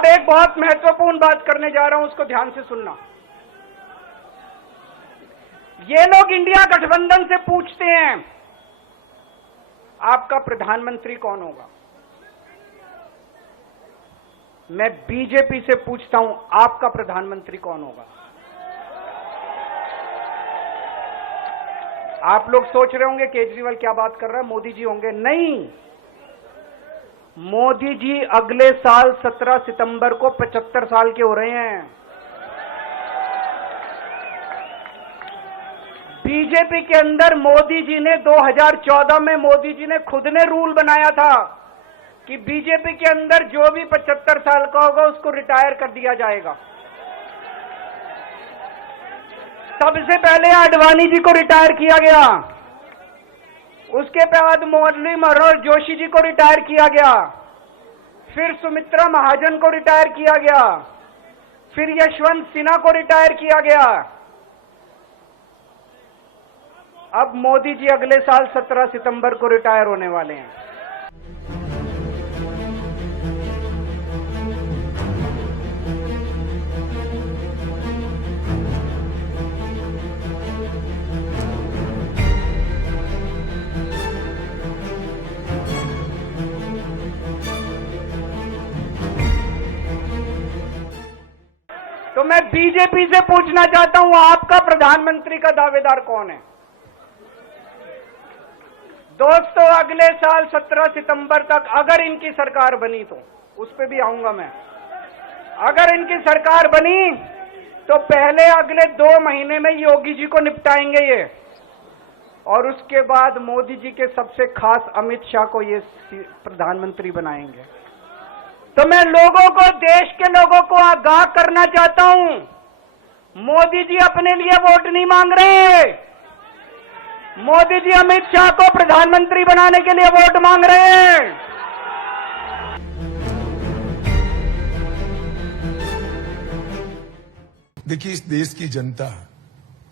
अब एक बहुत महत्वपूर्ण बात करने जा रहा हूं, उसको ध्यान से सुनना। ये लोग इंडिया गठबंधन से पूछते हैं आपका प्रधानमंत्री कौन होगा। मैं बीजेपी से पूछता हूं आपका प्रधानमंत्री कौन होगा। आप लोग सोच रहे होंगे केजरीवाल क्या बात कर रहा है, मोदी जी होंगे। नहीं, मोदी जी अगले साल 17 सितंबर को 75 साल के हो रहे हैं। बीजेपी के अंदर मोदी जी ने 2014 में मोदी जी ने खुद ने रूल बनाया था कि बीजेपी के अंदर जो भी 75 साल का होगा उसको रिटायर कर दिया जाएगा। सबसे पहले आडवाणी जी को रिटायर किया गया, उसके बाद मुरली मनोहर जोशी जी को रिटायर किया गया, फिर सुमित्रा महाजन को रिटायर किया गया, फिर यशवंत सिन्हा को रिटायर किया गया। अब मोदी जी अगले साल 17 सितंबर को रिटायर होने वाले हैं। तो मैं बीजेपी से पूछना चाहता हूं आपका प्रधानमंत्री का दावेदार कौन है। दोस्तों, अगले साल 17 सितंबर तक अगर इनकी सरकार बनी, तो उस पर भी आऊंगा मैं, अगर इनकी सरकार बनी तो पहले अगले 2 महीने में योगी जी को निपटाएंगे ये, और उसके बाद मोदी जी के सबसे खास अमित शाह को ये प्रधानमंत्री बनाएंगे। तो मैं लोगों को, देश के लोगों को आगाह करना चाहता हूं, मोदी जी अपने लिए वोट नहीं मांग रहे। मोदी जी अमित शाह को प्रधानमंत्री बनाने के लिए वोट मांग रहे हैं। देखिए, इस देश की जनता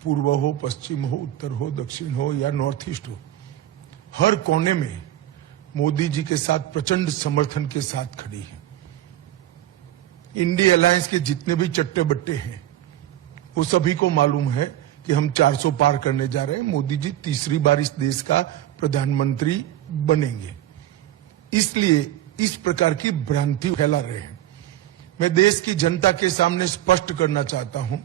पूर्व हो, पश्चिम हो, उत्तर हो, दक्षिण हो या नॉर्थ ईस्ट हो, हर कोने में मोदी जी के साथ प्रचंड समर्थन के साथ खड़ी है। इंडिया अलायंस के जितने भी चट्टे बट्टे हैं वो सभी को मालूम है कि हम 400 पार करने जा रहे हैं, मोदी जी तीसरी बार इस देश का प्रधानमंत्री बनेंगे। इसलिए इस प्रकार की भ्रांति फैला रहे हैं। मैं देश की जनता के सामने स्पष्ट करना चाहता हूं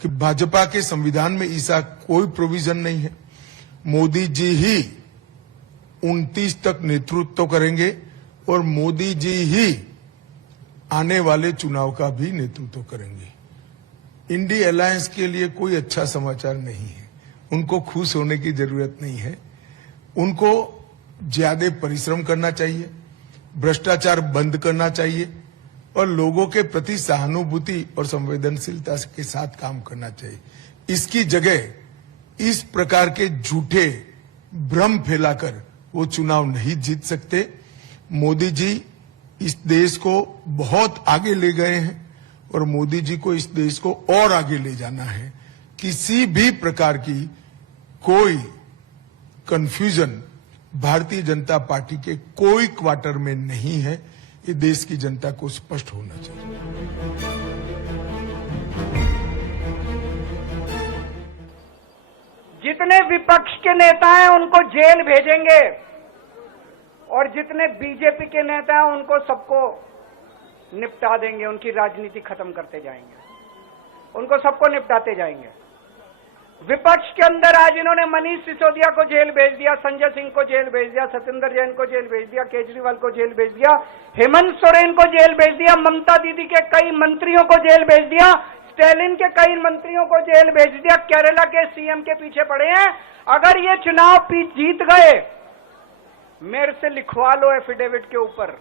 कि भाजपा के संविधान में ऐसा कोई प्रोविजन नहीं है। मोदी जी ही 29 तक नेतृत्व करेंगे और मोदी जी ही आने वाले चुनाव का भी नेतृत्व करेंगे। इंडिया अलायंस के लिए कोई अच्छा समाचार नहीं है। उनको खुश होने की जरूरत नहीं है। उनको ज्यादा परिश्रम करना चाहिए, भ्रष्टाचार बंद करना चाहिए और लोगों के प्रति सहानुभूति और संवेदनशीलता के साथ काम करना चाहिए। इसकी जगह इस प्रकार के झूठे भ्रम फैलाकर वो चुनाव नहीं जीत सकते। मोदी जी इस देश को बहुत आगे ले गए हैं और मोदी जी को इस देश को और आगे ले जाना है। किसी भी प्रकार की कोई कंफ्यूजन भारतीय जनता पार्टी के कोई क्वार्टर में नहीं है। ये देश की जनता को स्पष्ट होना चाहिए। जितने विपक्ष के नेता हैं उनको जेल भेजेंगे और जितने बीजेपी के नेता हैं उनको सबको निपटा देंगे। उनकी राजनीति खत्म करते जाएंगे, उनको सबको निपटाते जाएंगे। विपक्ष के अंदर आज इन्होंने मनीष सिसोदिया को जेल भेज दिया, संजय सिंह को जेल भेज दिया, सत्येंद्र जैन को जेल भेज दिया, केजरीवाल को जेल भेज दिया, हेमंत सोरेन को जेल भेज दिया, ममता दीदी के कई मंत्रियों को जेल भेज दिया, स्टैलिन के कई मंत्रियों को जेल भेज दिया, केरला के सीएम के पीछे पड़े हैं। अगर ये चुनाव जीत गए, मेरे से लिखवा लो एफिडेविट के ऊपर,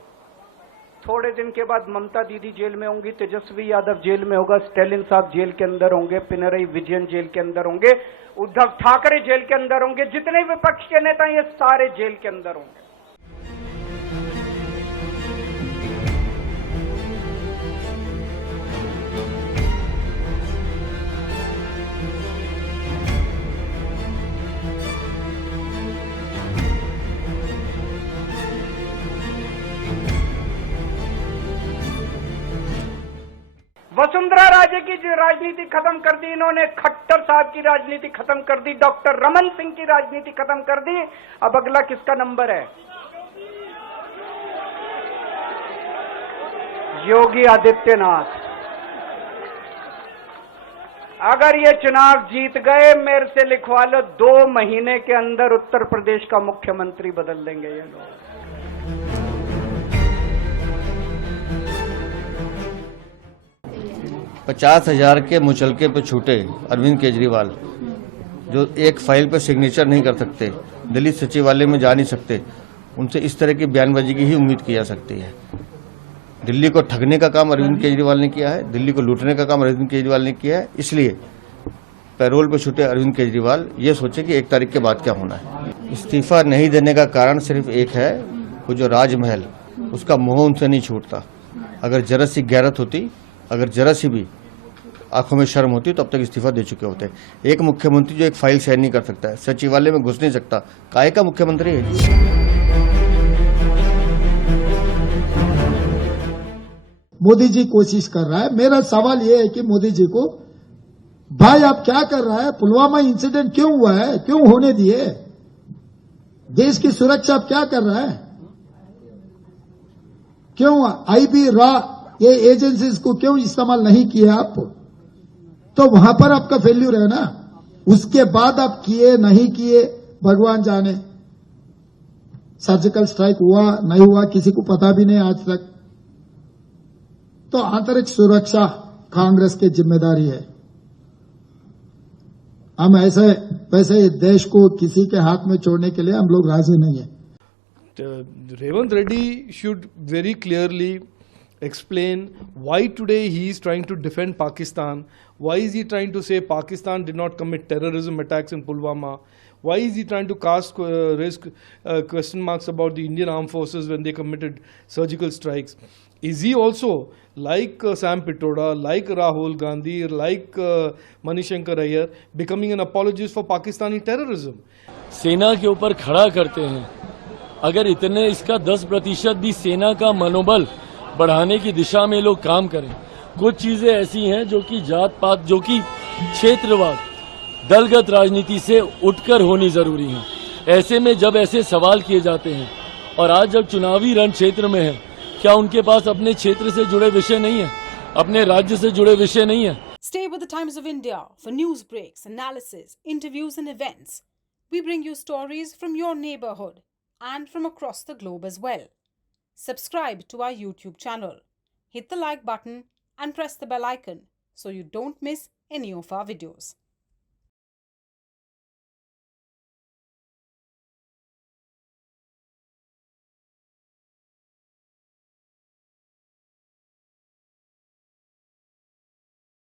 थोड़े दिन के बाद ममता दीदी जेल में होंगी, तेजस्वी यादव जेल में होगा, स्टैलिन साहब जेल के अंदर होंगे, पिनरई विजयन जेल के अंदर होंगे, उद्धव ठाकरे जेल के अंदर होंगे, जितने विपक्ष के नेता ये सारे जेल के अंदर होंगे। वसुंधरा राजे की जो राजनीति खत्म कर दी इन्होंने, खट्टर साहब की राजनीति खत्म कर दी, डॉक्टर रमन सिंह की राजनीति खत्म कर दी। अब अगला किसका नंबर है? योगी आदित्यनाथ। अगर ये चुनाव जीत गए, मेरे से लिखवा लो, 2 महीने के अंदर उत्तर प्रदेश का मुख्यमंत्री बदल देंगे ये लोग। $50,000 के मुचलके पे छूटे अरविंद केजरीवाल, जो एक फाइल पर सिग्नेचर नहीं कर सकते, दिल्ली सचिवालय में जा नहीं सकते, उनसे इस तरह की बयानबाजी की ही उम्मीद की जा सकती है। दिल्ली को ठगने का काम अरविंद केजरीवाल ने किया है, दिल्ली को लूटने का काम अरविंद केजरीवाल ने किया है। इसलिए पैरोल पर छूटे अरविंद केजरीवाल ये सोचे कि 1 तारीख के बाद क्या होना है। इस्तीफा नहीं देने का कारण सिर्फ एक है, वो जो राजमहल, उसका मोह उनसे नहीं छूटता। अगर जरा सी गैरत होती, अगर जरा सी भी आंखों में शर्म होती, तो अब तक इस्तीफा दे चुके होते। एक मुख्यमंत्री जो एक फाइल साइन नहीं कर सकता है, सचिवालय में घुस नहीं सकता, काहे का मुख्यमंत्री है? मोदी जी कोशिश कर रहा है। मेरा सवाल यह है कि मोदी जी को, भाई आप क्या कर रहा है? पुलवामा इंसिडेंट क्यों हुआ है? क्यों होने दिए? देश की सुरक्षा आप क्या कर रहा है? क्यों आईबी रॉ ये एजेंसीज को क्यों इस्तेमाल नहीं किया आप? तो वहां पर आपका फेल्यूर है ना। उसके बाद आप किए नहीं किए भगवान जाने। सर्जिकल स्ट्राइक हुआ नहीं हुआ किसी को पता भी नहीं आज तक। तो आंतरिक सुरक्षा कांग्रेस की जिम्मेदारी है। हम ऐसे वैसे देश को किसी के हाथ में छोड़ने के लिए हम लोग राजी नहीं है। Revant Reddy should very clearly explain why today he is trying to defend Pakistan. Why is he trying to say Pakistan did not commit terrorism attacks in Pulwama? Why is he trying to cast question marks about the Indian armed forces when they committed surgical strikes? Is he also, like Sam Pitoda, like Rahul Gandhi, like Manishankar Ayyar, becoming an apologist for Pakistani terrorism? सेना के ऊपर खड़ा करते हैं। अगर इतने इसका 10% भी सेना का मनोबल बढ़ाने की दिशा में लोग काम करें। कुछ चीजें ऐसी हैं जो कि जात पात, जो कि क्षेत्रवाद, दलगत राजनीति से उठकर होनी जरूरी है। ऐसे में जब ऐसे सवाल किए जाते हैं और आज जब चुनावी रण क्षेत्र में है, क्या उनके पास अपने क्षेत्र से जुड़े विषय नहीं है, अपने राज्य से जुड़े विषय नहीं है? Stay with the Times of India for news breaks, analysis, interviews and events. We bring you stories from your neighborhood and from across the globe as well. Subscribe to our YouTube channel. Hit the like button and press the bell icon so you don't miss any of our videos.